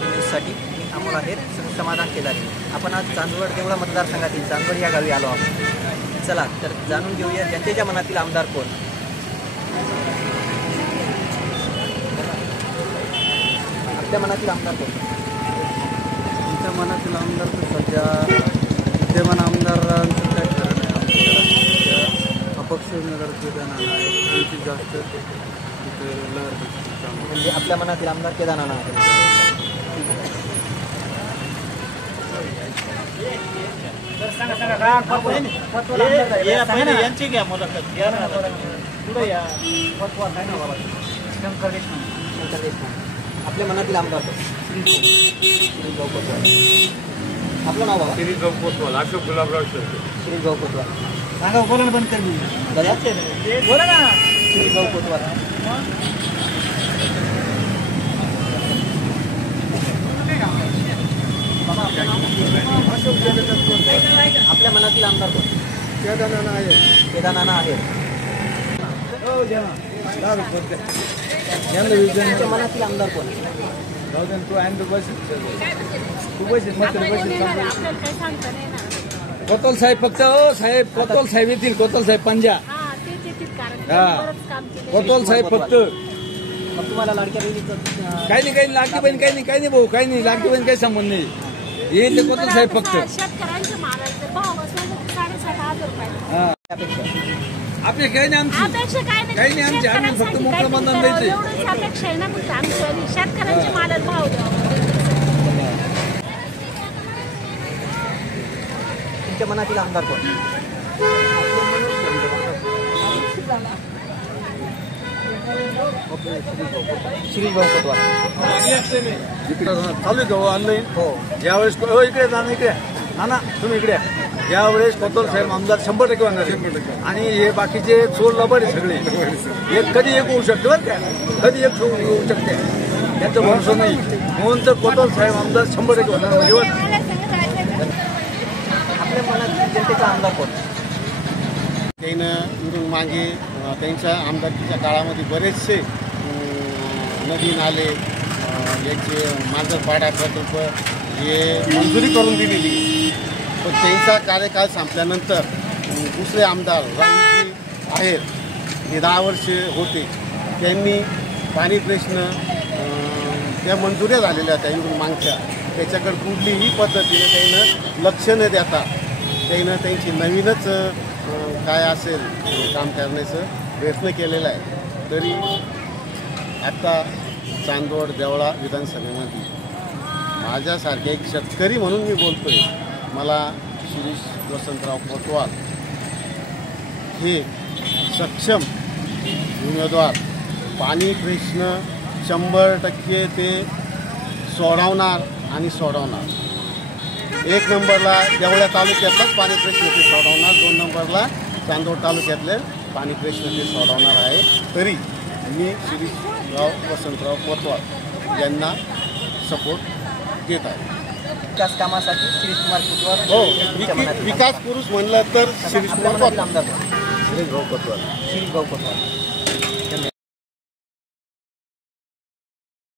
मराठी न्यूजसाठी मी अमोल आहेर, समाधान केदारे. आपण आज चांदवड देवळा मतदारसंघातील चांदवड या गावी आलो आहोत. चला तर जाणून घेऊया जनतेच्या मनातील आमदार कोण. आपल्या मनातील आमदार कोण? तुमच्या मनातील आमदार तर सध्या विद्यमान आमदारांचं काय खरं नाही. आमच्याकडे अपक्ष उमेदवार केदारनाथ आहे, त्यांची जास्त तिथे लहर म्हणजे आपल्या मनातील आमदार केदारनाथ आहे. यांची घ्या मुलाखत घ्या ना, पुढे या. शंकर देशमुख. आपल्या मनातील आमदार कोण? श्रीभाऊ कोतवाल. आपलं नाव बाबा? श्रीभाऊ कोतवाल. अशोक गुलाबराव शेळके. श्रीभाऊ कोतवाल. सांगा, बोला ना, बंद कर मी. बोला ना. श्रीभाऊ कोतवाल. आपल्या मनातील आमदार कोण? केदारनाथ आहे. केदारनाथ आहे. तुमच्या मनातील आमदार कोण? तू आणि तू बस कोतवाल साहेब फक्त. हो साहेब, कोतवाल साहेब येतील. कोतवाल साहेब पंजा. कोतवाल साहेब फक्त. मग तुम्हाला लाडक्या बहिणीचं काही नाही लाडकी बहीण काही नाही भाऊ, काही नाही. लाडकी बहीण काही संबंध नाही. येईल ते कोतवाल साहेब फक्त. आपले काही नाही, आमची काही नाही. आमची आम्ही फक्त मोकळं मतदान द्यायचे. शेतकऱ्यांचे मालाला भाव द्यावा. तुमच्या मनातील आमदार कोण? श्रीभाऊ कोतवाल. चालू जाऊ ऑनलाईन. हो. यावेळेस इकडे जा ना, इकडे ना तुम्ही इकडे. यावेळेस कोतवाल साहेब आमदार 100% होणार आहे. आणि हे बाकीचे चोर लबाड सगळे एक कधी एक होऊ शकते बरं का, कधी एक होऊ शकते. त्यांचं भरोसा नाही. म्हणून तर कोतवाल साहेब आमदार 100% होणार. आपल्या मनातील जनतेचा आमदार कोण? त्यानं इकडून मागे त्यांच्या आमदारकीच्या काळामध्ये बरेचसे नदी नाले याचे मांजरपाडा प्रकल्प हे मंजुरी करून दिलेली. पण त्यांचा कार्यकाळ संपल्यानंतर दुसरे आमदार राहुलजी आहेर हे 10 वर्षे होते. त्यांनी पाणी प्रश्न त्या मंजुऱ्या झालेल्या त्या इकडून मागच्या त्याच्याकडे कुठलीही पद्धतीने त्यानं लक्ष न देता त्यानं त्यांची नवीनच काय असेल काम करण्याचा प्रयत्न केलेला आहे. तरी आत्ता चांदवड देवळा विधानसभेमध्ये माझ्यासारखे एक शेतकरी म्हणून मी बोलतोय. मला शिरीष वसंतराव कोतवाल हे सक्षम उमेदवार, पाणी प्रश्न 100% ते सोडवणार आणि सोडवणार. 1 नंबरला देवळ्या तालुक्यातलाच पाणी प्रश्न ते सोडवणार. 2 नंबरला चांदवड तालुक्यातले पाणी प्रश्न ते सोडवणार आहे. तरी मी शिरीषराव वसंतराव कोतवाल यांना सपोर्ट देत आहे. विकास कामासाठी श्रीकुमार कोतवाल. हो, विकास पुरुष म्हणलं तर शिरीष कोतवाल. आमदार कोण? श्रीभाऊ कोतवाल. श्रीभाऊ कोतवाल.